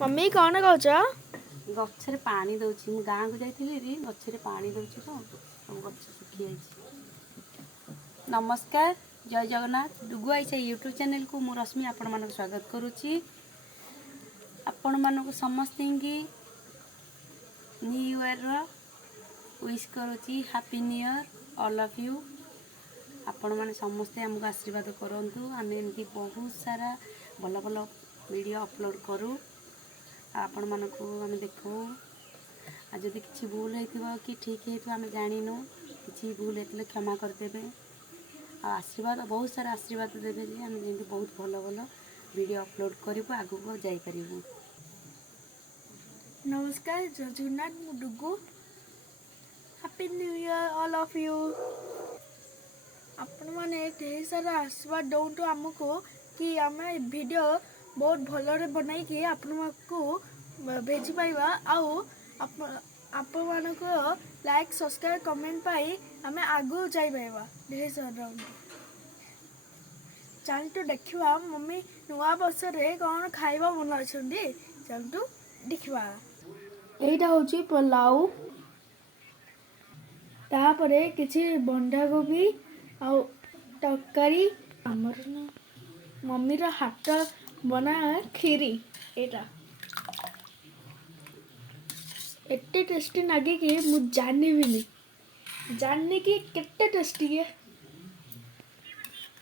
Mummy कौन कौच गचरे पानी दउछि मु गाँ को जाइथिली गचरे पानी दउछि तो सब गछ सुखी जाइछि। नमस्कार, जय जगन्नाथ। डुगु आइसा यूट्यूब चैनल को मु रश्मि आपण मानक स्वागत करुछि। आपण मानक समस्त की न्यू ईयर विश करुछि। Happy new year all of you. आपण माने समस्ते हमको आशीर्वाद करंतु। आम एमती बहुत सारा भल भल वीडियो अपलोड करूँ आपण मानक आम देखू। आज जदि किसी भूल होइथिबो कि ठीक होइथिबो आम जानिनु, किसी भूल होइथिले क्षमा करदेबे। आशीर्वाद बहुत सारा आशीर्वाद देबे जे आम जेमती बहुत भल भल वीडियो अपलोड करूँ आगू जाई परिबु। नमस्कार, जय जगन्नाथ। मु Dugu. Happy new year all of you. आपण माने ढेर सारा आशीर्वाद दउटु हमको कि आम वीडियो बहुत भलरे बनाई कि आपण को भेजी पाइबा। आउ आपण मानक लाइक सब्सक्राइब कमेंट पाई आम आगु जाई पाइबा। ढेर सारा चलतु देखिबा मम्मी नुआ वर्ष रे कौन खाइबा बना छंदी। चलतु देखिबा। एटा होची पुलाव, तापरे किछि बंधा गोभी आउ तरकारी। हमर न मम्मी रो हाथ बना खीरी। एटा एते टेस्टी लागे कि मु जानि भी कि केते टेस्टी है।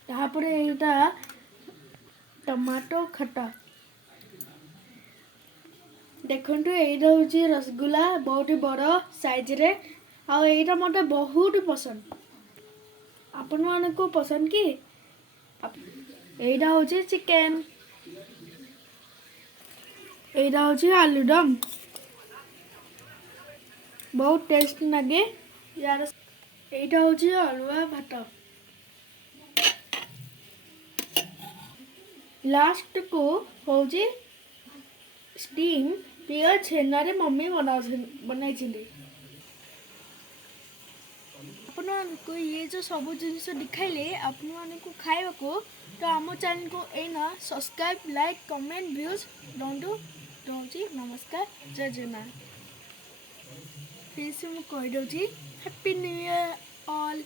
तापरे एटा टमाटो खटा देखंतु। एटा होची रसगुल्ला बहुत बड़ साइज रे। आ एटा मते बहुत पसंद। आपण माने को पसंद की? एटा होची चिकन। एटा होची आलूदम। बहुत टेस्ट लगे यार। एटा होची अरुआ भात। लास्ट को होची स्टीम पिया छेना रे मम्मी बनाई छिले। अपन को ये जो सब जिनिस दिखाइले अपन मान को खाइबा को तो आम चैनल को एना सब्सक्राइब लाइक कमेंट व्यूज डोंटू दउची। नमस्कार, जय जगन्नाथ। फिर से मु कहि दउची हैप्पी न्यू ईयर ऑल।